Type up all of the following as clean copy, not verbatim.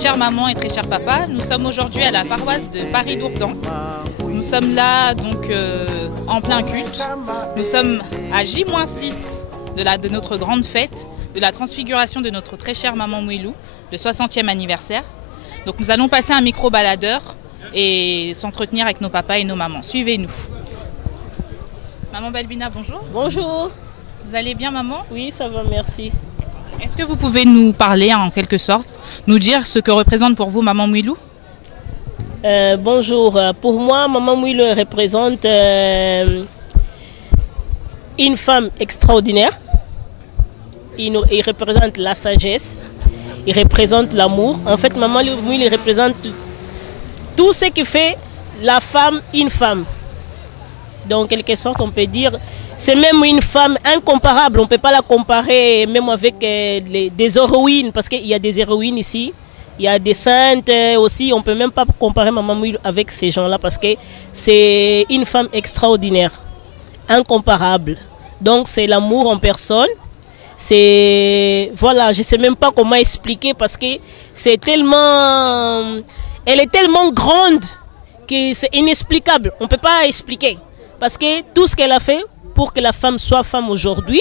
chère maman et très cher papa, nous sommes aujourd'hui à la paroisse de Paris-Dourdan. Nous sommes là donc en plein culte. Nous sommes à J-6 de notre grande fête, de la transfiguration de notre très chère maman Mouilou, le 60e anniversaire. Donc nous allons passer un micro-baladeur et s'entretenir avec nos papas et nos mamans. Suivez-nous. Maman Balbina, bonjour. Bonjour. Vous allez bien, maman? Oui, ça va, merci. Est-ce que vous pouvez nous parler en quelque sorte, nous dire ce que représente pour vous maman Mouilou? Bonjour. Pour moi, maman Mouilou représente une femme extraordinaire. Il représente la sagesse, il représente l'amour. En fait, maman Mouilou représente tout ce qui fait la femme une femme. Donc, en quelque sorte, on peut dire, c'est même une femme incomparable. On ne peut pas la comparer même avec des héroïnes, parce qu'il y a des héroïnes ici. Il y a des saintes aussi. On ne peut même pas comparer maman Mouilou avec ces gens-là, parce que c'est une femme extraordinaire, incomparable. Donc, c'est l'amour en personne. C'est, voilà, je ne sais même pas comment expliquer, parce que c'est tellement, elle est tellement grande que c'est inexplicable. On ne peut pas expliquer. Parce que tout ce qu'elle a fait pour que la femme soit femme aujourd'hui,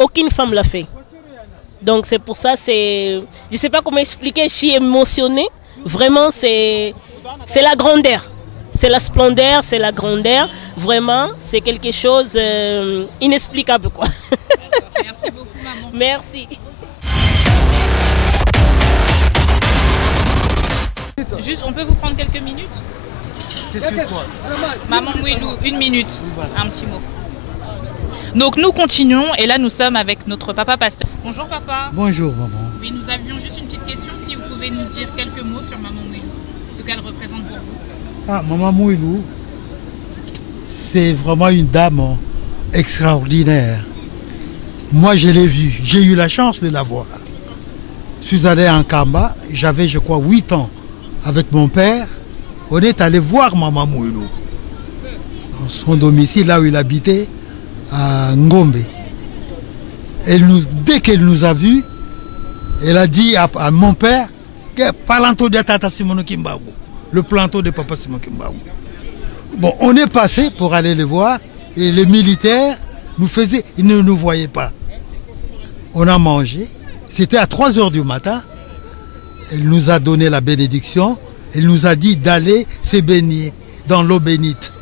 aucune femme l'a fait. Donc c'est pour ça, je ne sais pas comment expliquer, je suis émotionnée. Vraiment, c'est la grandeur. C'est la splendeur, c'est la grandeur. Vraiment, c'est quelque chose inexplicable, quoi. Merci beaucoup, maman. Merci. Juste, on peut vous prendre quelques minutes? C'est sur quoi? Maman Mouilou, une minute, un petit mot. Donc nous continuons et là nous sommes avec notre papa pasteur. Bonjour papa. Bonjour maman. Oui, nous avions juste une petite question, si vous pouvez nous dire quelques mots sur maman Mouilou, ce qu'elle représente pour vous. Ah, maman Mouilou, c'est vraiment une dame extraordinaire. Moi je l'ai vue, j'ai eu la chance de la voir. Je suis allé en Kamba, j'avais je crois 8 ans avec mon père. On est allé voir maman Mouilou dans son domicile, là où il habitait, à Ngombe. Dès qu'elle nous a vus, elle a dit à mon père que planto de Tata Simono Kimbaou, le planto de Papa Simon Kimbaou. Bon, on est passé pour aller le voir et les militaires nous faisaient, ils ne nous voyaient pas. On a mangé, c'était à 3 h du matin. Elle nous a donné la bénédiction. Elle nous a dit d'aller se baigner dans l'eau bénite.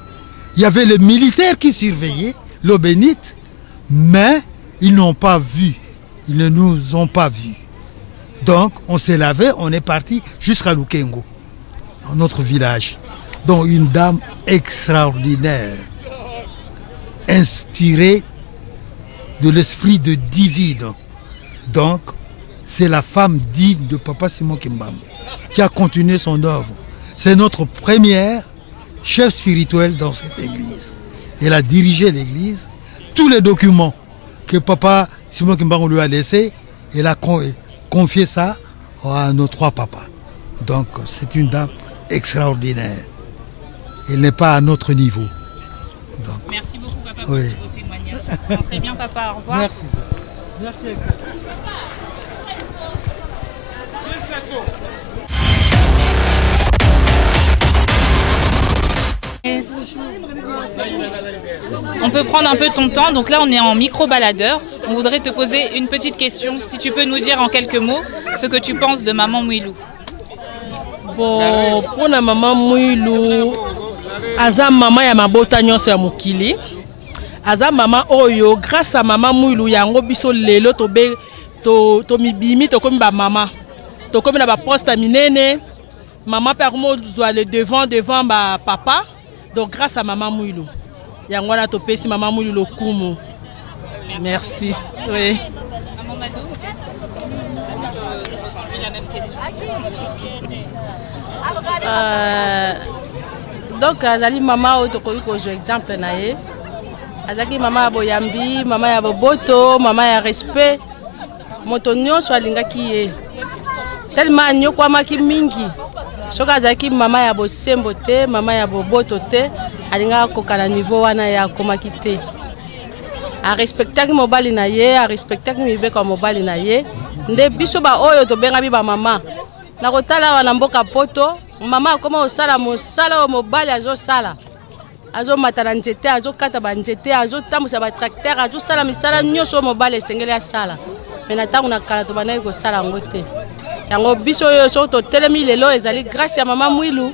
Il y avait les militaires qui surveillaient l'eau bénite, mais ils n'ont pas vu. Ils ne nous ont pas vus. Donc, on s'est lavé, on est parti jusqu'à Lukengo, dans notre village. Donc, une dame extraordinaire, inspirée de l'esprit de divine. Donc, c'est la femme digne de Papa Simon Kimbam, qui a continué son œuvre. C'est notre première chef spirituel dans cette église. Elle a dirigé l'église. Tous les documents que Papa Simon Kimbam lui a laissés, elle a confié ça à nos 3 papas. Donc c'est une dame extraordinaire. Elle n'est pas à notre niveau. Donc, merci beaucoup papa pour ce beau témoignage. Très bien papa, au revoir. Merci. Merci. On peut prendre un peu ton temps, donc là on est en micro-baladeur. On voudrait te poser une petite question, si tu peux nous dire en quelques mots ce que tu penses de maman Mouilou. Bon, pour la maman Mouilou, aza maman ya mabota nyonso ya mokili. Aza maman oyo, grâce à maman Mouilou yango biso lelo to mibimi to komi ba maman. To komi na ba poste minene. Maman permo zwa le devant ba papa. Donc grâce à maman Mouilou. Yangwana to pesi maman Mouilou lo kumu. Merci. Oui. Maman Mado, je te reconduis la même question. Donc azali maman to koyi ko jouer exemple na ye. Azaki maman ya boyambi, maman ya boboto, maman ya respect. Moto nyonso alingaki ye. Tellement nyokwamaki mingi. Soka azaki maman ya bosembo te, maman ya boboto te, alinga kokana niveau wana ya komaki te. A respectaki mobali na ye, a respectaki mibeko mobali na ye. Nde biso ba oyo to benga bi ba maman. na kotala wana mboka poto mama akoma osala mosala mobali azosala azomata na nzete azokata banzete azotambusa batracteur azosala misala nyonso mobali esengeli asala me na ntango na kala tobandaki kosala yango te yango biso oyo soki totelemi lelo ezali grâce ya mama Mwilu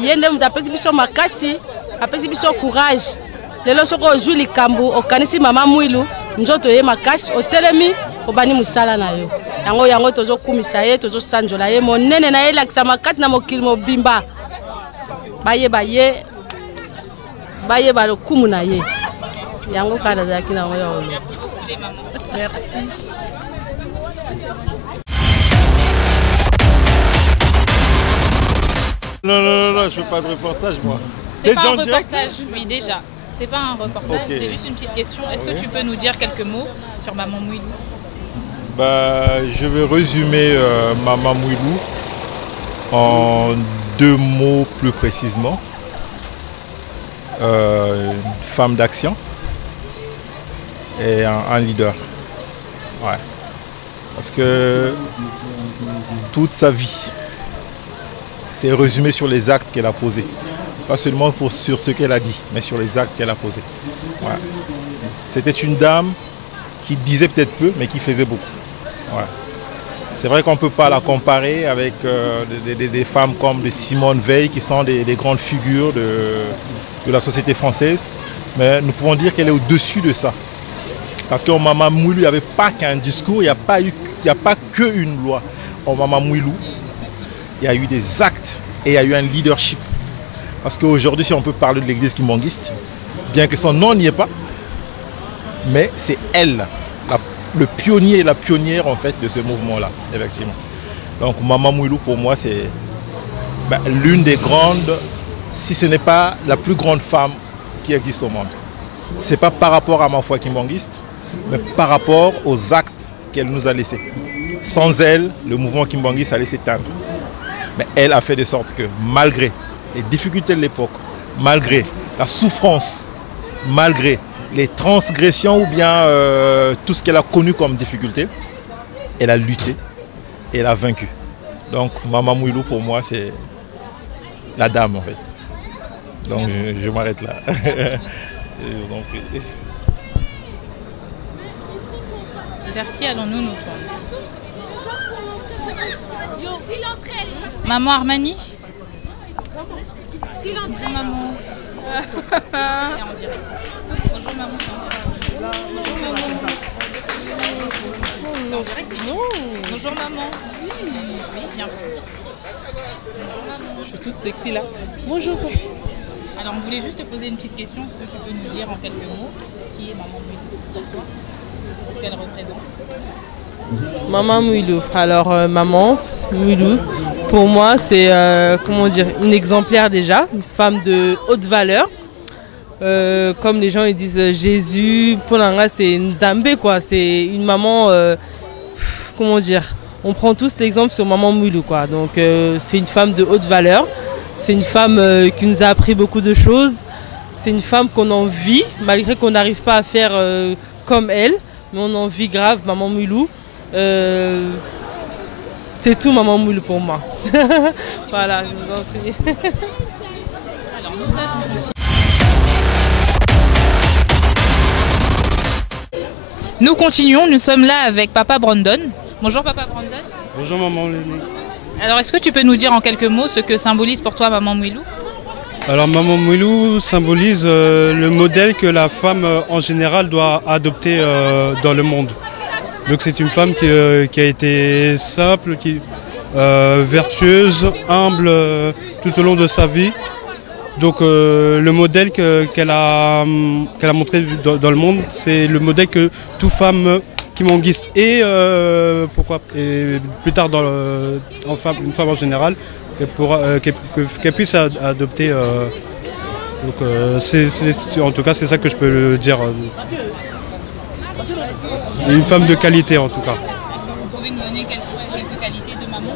ye nde moto apesi biso makasi apesi biso courage lelo soki ozwi likambo okanisi mama Mwilu nzoto ye makasi otelemi obani mosala na yo yango tozokumisa ye tozosanjola ye monene na ye elakisa makati na mokili mobimba bayeba lokumu na ye yango kaka nazalaki nango ya olo. Merci. Non, je fais pas de reportage moi. C'est pas un reportage, oui déjà. C'est pas un reportage, okay. C'est juste une petite question. Est-ce que tu peux nous dire quelques mots sur Maman Mwilu? Je vais résumer Maman Mwilu en 2 mots plus précisément. Une femme d'action et un leader. Ouais. Parce que toute sa vie, c'est résumé sur les actes qu'elle a posés. Pas seulement sur ce qu'elle a dit, mais sur les actes qu'elle a posés. Ouais. C'était une dame qui disait peut-être peu, mais qui faisait beaucoup. Ouais. C'est vrai qu'on ne peut pas la comparer avec des femmes comme des Simone Veil, qui sont des grandes figures de la société française. Mais nous pouvons dire qu'elle est au-dessus de ça. Parce qu'en Maman Mwilu, il n'y avait pas qu'un discours, il n'y a pas qu'une loi. En Maman Mwilu, il y a eu des actes et il y a eu un leadership. Parce qu'aujourd'hui, si on peut parler de l'église kimbanguiste, bien que son nom n'y est pas, mais c'est elle, le pionnier et la pionnière en fait de ce mouvement-là, effectivement. Donc Maman Mwilu, pour moi, c'est l'une des grandes, si ce n'est pas la plus grande femme qui existe au monde. Ce n'est pas par rapport à ma foi kimbanguiste, mais par rapport aux actes qu'elle nous a laissés. Sans elle, le mouvement kimbanguiste allait s'éteindre. Mais elle a fait de sorte que, malgré les difficultés de l'époque, malgré la souffrance, malgré les transgressions ou bien tout ce qu'elle a connu comme difficulté, elle a lutté et elle a vaincu. Donc Maman Mwilu, pour moi, c'est la dame en fait. Donc je m'arrête là. Je vous en prie. Vers qui allons-nous nous tourner? Maman Armani? Bonjour maman. C'est en direct. Bonjour maman, c'est en direct. Bonjour maman. C'est en direct? Non. Bonjour maman. Oui, bien. Bonjour maman. Je suis toute sexy là. Bonjour. Alors on voulait juste te poser une petite question. Est-ce que tu peux nous dire en quelques mots qui est Maman Mwilu pour toi? Ce qu'elle représente? Maman Mwilu. Alors Maman Mwilu, pour moi c'est comment dire, une exemplaire déjà, une femme de haute valeur. Comme les gens ils disent Jésus, pour l'anga c'est Nzambé quoi, c'est une maman, comment dire, on prend tous l'exemple sur Maman Mwilu quoi. Donc c'est une femme de haute valeur, c'est une femme qui nous a appris beaucoup de choses, c'est une femme qu'on envie, malgré qu'on n'arrive pas à faire comme elle, mais on envie grave Maman Mwilu. C'est tout Maman Mwilu pour moi. Voilà, je vous en prie. Alors nous allons... Nous continuons, nous sommes là avec Papa Brandon. Bonjour Papa Brandon. Bonjour Maman Mwilu. Alors est-ce que tu peux nous dire en quelques mots ce que symbolise pour toi Maman Mwilu? Alors Maman Mwilu symbolise le modèle que la femme en général doit adopter dans le monde. Donc c'est une femme qui a été simple, vertueuse, humble tout au long de sa vie. Donc le modèle qu'elle a montré dans le monde, c'est le modèle que toute femme kimbanguiste et plus tard une femme en général, qu'elle puisse adopter. En tout cas c'est ça que je peux dire. Une femme de qualité en tout cas. Vous pouvez nous donner quelques qualités de maman?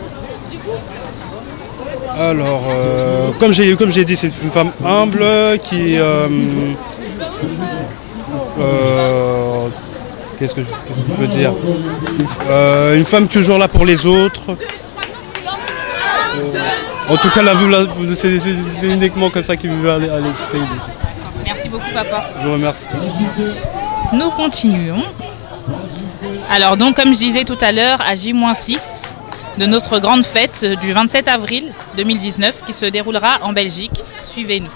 Alors, comme j'ai dit, c'est une femme humble qui... qu'est-ce que je peux dire, une femme toujours là pour les autres. En tout cas, c'est uniquement comme ça qui me vient à l'esprit. Merci beaucoup, papa. Je vous remercie. Nous continuons. Alors donc, comme je disais tout à l'heure, à J-6 de notre grande fête du 27 avril 2019 qui se déroulera en Belgique. Suivez-nous.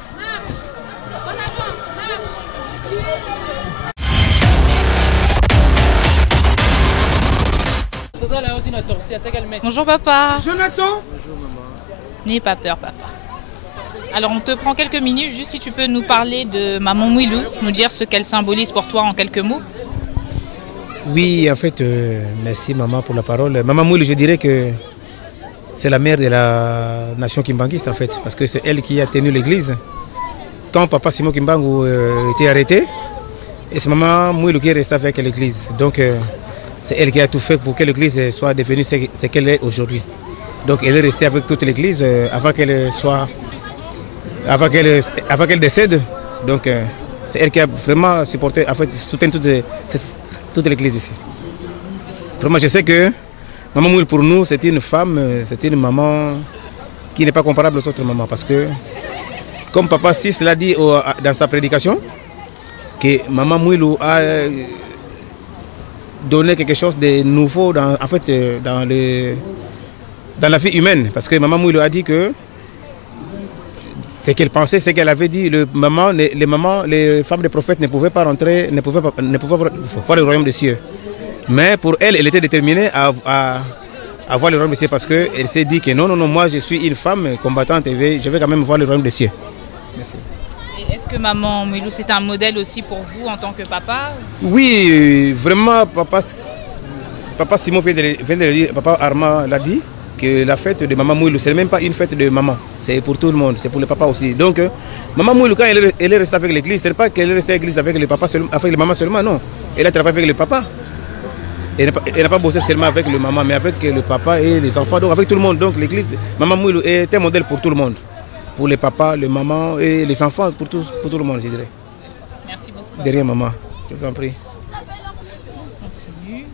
Bonjour papa. Jonathan. Bonjour maman. N'aie pas peur papa. Alors on te prend quelques minutes, juste si tu peux nous parler de maman Mouilou, nous dire ce qu'elle symbolise pour toi en quelques mots. Oui, en fait, merci maman pour la parole. Maman Mouilou, je dirais que c'est la mère de la nation kimbanguiste en fait, parce que c'est elle qui a tenu l'église. Quand papa Simon Kimbangu était arrêté, et c'est maman Mouilou qui est restée avec l'église. Donc c'est elle qui a tout fait pour que l'église soit devenue ce qu'elle est aujourd'hui. Donc elle est restée avec toute l'église avant qu'elle décède. Donc c'est elle qui a vraiment supporté, en fait, soutenu toute l'église ici. Vraiment, je sais que maman Mouilou pour nous, c'est une femme, c'est une maman qui n'est pas comparable aux autres mamans. Parce que, comme papa Sis l'a dit dans sa prédication, que maman Mouilou a donné quelque chose de nouveau dans la vie humaine. Parce que maman Mouilou a dit que ce qu'elle pensait, ce qu'elle avait dit, les femmes des prophètes ne pouvaient pas rentrer, ne pouvaient voir le royaume des cieux. Mais pour elle, elle était déterminée à voir le royaume des cieux parce qu'elle s'est dit que non, moi je suis une femme combattante et je vais quand même voir le royaume des cieux. Merci. Est-ce que maman Mouilou, c'est un modèle aussi pour vous en tant que papa? Oui, vraiment, papa Simon vient de le dire, papa Armand l'a dit, que la fête de maman Mouilou, ce n'est même pas une fête de maman, c'est pour tout le monde, c'est pour le papa aussi. Donc, maman Mouilou, quand elle est restée avec l'église, ce n'est pas qu'elle est restée à l'église avec le papa, avec le maman seulement, non. Elle a travaillé avec le papa. Elle n'a pas bossé seulement avec le maman, mais avec le papa et les enfants, donc avec tout le monde. Donc l'église, maman Mouilou est un modèle pour tout le monde. Pour les papas, les mamans et les enfants, pour tout le monde, je dirais. Merci beaucoup. De rien, maman. Je vous en prie. Continue.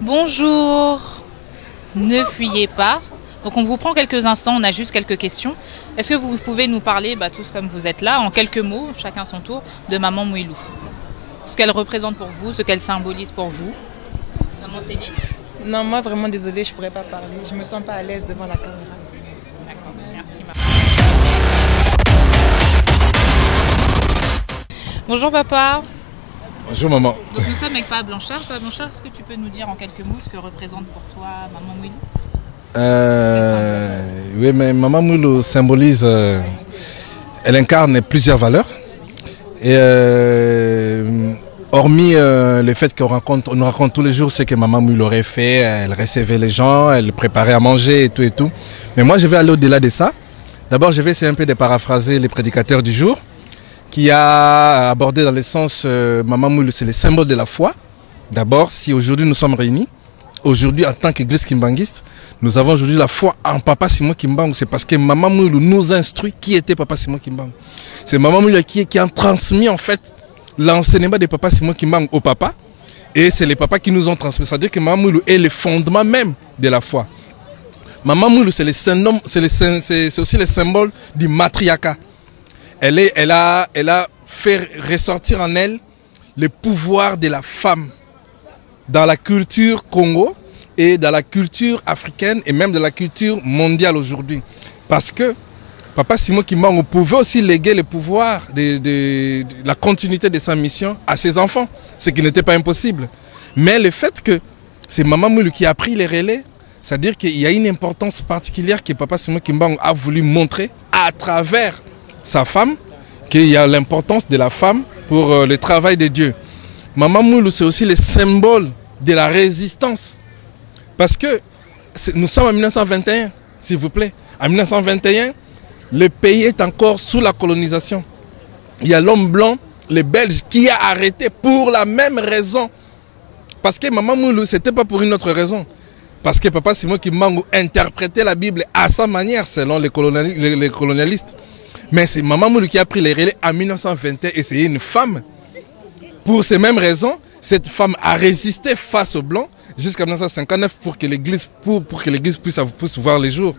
Bonjour. Ne fuyez pas. Donc on vous prend quelques instants, on a juste quelques questions. Est-ce que vous pouvez nous parler, tous comme vous êtes là, en quelques mots, chacun son tour, de maman Mouilou? Ce qu'elle représente pour vous, ce qu'elle symbolise pour vous. Maman Céline? Non, moi vraiment désolée, je ne pourrais pas parler. Je ne me sens pas à l'aise devant la caméra. D'accord, merci maman. Bonjour papa. Bonjour maman. Donc nous sommes avec Papa Blanchard. Papa Blanchard, est-ce que tu peux nous dire en quelques mots ce que représente pour toi maman Mouilou? Oui, mais maman Mouilou symbolise, elle incarne plusieurs valeurs. Et hormis le fait qu'on nous raconte tous les jours ce que maman Mouilou aurait fait, elle recevait les gens, elle préparait à manger et tout et tout. Mais moi je vais aller au-delà de ça. D'abord je vais essayer un peu de paraphraser les prédicateurs du jour qui a abordé dans le sens maman Mouilou c'est le symbole de la foi. D'abord si aujourd'hui nous sommes réunis, aujourd'hui en tant qu'église kimbanguiste, nous avons aujourd'hui la foi en Papa Simon Kimbangu. C'est parce que maman Mouilou nous instruit qui était Papa Simon Kimbangu. C'est maman Mouilou qui a transmis en fait l'enseignement de Papa Simon Kimbangu au papa. Et c'est les papas qui nous ont transmis. C'est-à-dire que maman Mouilou est le fondement même de la foi. Maman Mouilou c'est aussi le symbole du matriarcat. Elle a fait ressortir en elle le pouvoir de la femme dans la culture Congo et dans la culture africaine et même dans la culture mondiale aujourd'hui. Parce que Papa Simon Kimbangu pouvait aussi léguer le pouvoir de la continuité de sa mission à ses enfants, ce qui n'était pas impossible. Mais le fait que c'est maman Mouilou qui a pris les relais, c'est-à-dire qu'il y a une importance particulière que Papa Simon Kimbangu a voulu montrer à travers sa femme, qu'il y a l'importance de la femme pour le travail de Dieu. Maman Mouilou, c'est aussi le symbole de la résistance. Parce que nous sommes en 1921, s'il vous plaît. En 1921, le pays est encore sous la colonisation. Il y a l'homme blanc, les Belges, qui a arrêté pour la même raison. Parce que maman Mouilou, ce n'était pas pour une autre raison. Parce que Papa Simon Kimbangu interprétait la Bible à sa manière, selon les colonialistes. Mais c'est maman Mouilou qui a pris les relais en 1921 et c'est une femme. Pour ces mêmes raisons, cette femme a résisté face aux Blancs jusqu'à 1959 pour que l'Église puisse voir les jours.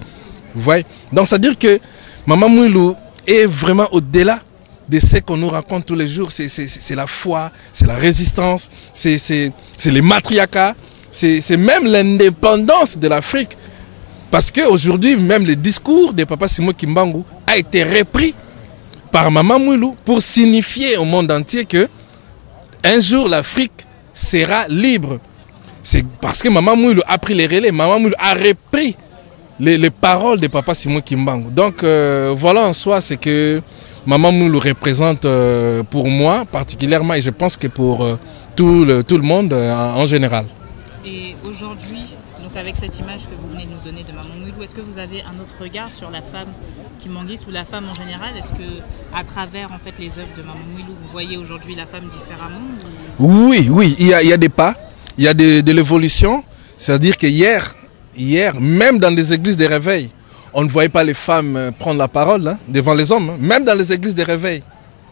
Vous voyez? Donc, c'est-à-dire que Maman Mouilou est vraiment au-delà de ce qu'on nous raconte tous les jours. C'est la foi, c'est la résistance, c'est les matriarcats, c'est même l'indépendance de l'Afrique. Parce qu'aujourd'hui, même le discours de Papa Simon Kimbangu a été repris par Maman Mouilou pour signifier au monde entier que un jour l'Afrique sera libre. C'est parce que Maman Mouilou a pris les relais, Maman Mouilou a repris les paroles de Papa Simon Kimbangu. Donc voilà en soi ce que Maman Mouilou représente pour moi particulièrement et je pense que pour tout le monde en général. Et aujourd'hui, donc avec cette image que vous venez de nous donner de Maman Mouilou, est-ce que vous avez un autre regard sur la femme kimbanguiste ou la femme en général? Est-ce que à travers en fait les œuvres de Maman Mouilou, vous voyez aujourd'hui la femme différemment ou... Oui, il y a des pas, il y a de l'évolution. C'est-à-dire que hier, même dans des églises de réveil, on ne voyait pas les femmes prendre la parole devant les hommes, même dans les églises de réveil.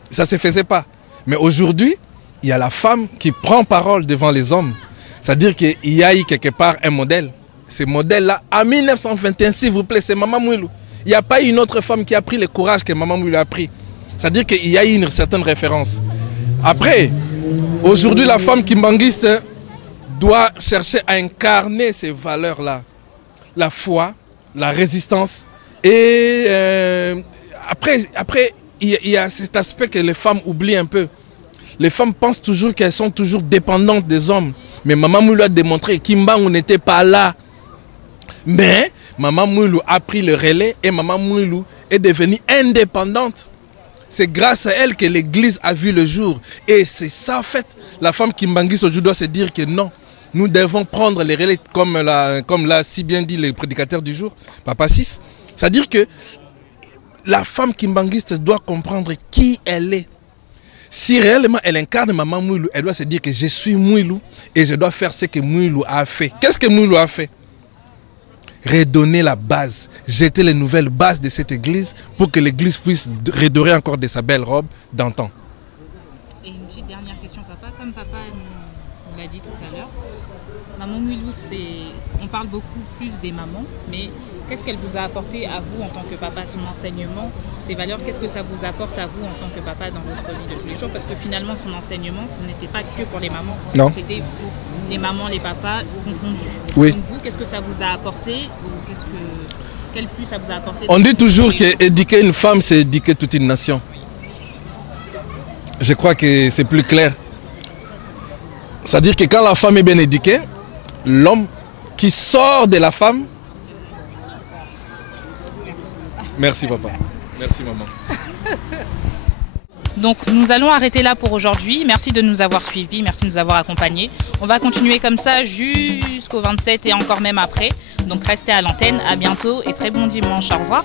Ça ne se faisait pas. Mais aujourd'hui, il y a la femme qui prend parole devant les hommes. C'est-à-dire qu'il y a eu quelque part un modèle. Ce modèle-là, en 1921, s'il vous plaît, c'est Maman Mouilou. Il n'y a pas une autre femme qui a pris le courage que Maman Mouilou a pris. C'est-à-dire qu'il y a eu une certaine référence. Après, aujourd'hui, la femme kimbanguiste doit chercher à incarner ces valeurs-là. La foi, la résistance. Et après, il y a cet aspect que les femmes oublient un peu. Les femmes pensent toujours qu'elles sont toujours dépendantes des hommes. Mais Maman Mouilou a démontré que Kimbangu n'était pas là. Mais Maman Mouilou a pris le relais et Maman Mouilou est devenue indépendante. C'est grâce à elle que l'Église a vu le jour. Et c'est ça en fait. La femme kimbanguiste aujourd'hui doit se dire que non. Nous devons prendre les relais comme l'a si bien dit le prédicateur du jour, Papa Sis. C'est-à-dire que la femme kimbanguiste doit comprendre qui elle est. Si réellement elle incarne Maman Mouilou, elle doit se dire que je suis Mouilou et je dois faire ce que Mouilou a fait. Qu'est-ce que Mouilou a fait? Redonner la base, jeter les nouvelles bases de cette église pour que l'église puisse redorer encore de sa belle robe d'antan. Et une petite dernière question, papa. Comme papa nous l'a dit tout à l'heure, Maman Mouilou, on parle beaucoup plus des mamans, mais qu'est-ce qu'elle vous a apporté à vous en tant que papa, son enseignement, ses valeurs, qu'est-ce que ça vous apporte à vous en tant que papa dans votre vie de tous les jours? Parce que finalement, son enseignement, ce n'était pas que pour les mamans, c'était pour les mamans, les papas confondus. Oui. Donc vous, qu'est-ce que ça vous a apporté ou quel plus ça vous a apporté? On dit toujours qu'éduquer une femme, c'est éduquer toute une nation. Je crois que c'est plus clair. C'est-à-dire que quand la femme est bien éduquée, l'homme qui sort de la femme... Merci papa. Merci maman. Donc nous allons arrêter là pour aujourd'hui. Merci de nous avoir suivis, merci de nous avoir accompagnés. On va continuer comme ça jusqu'au 27 et encore même après. Donc restez à l'antenne, à bientôt et très bon dimanche. Au revoir.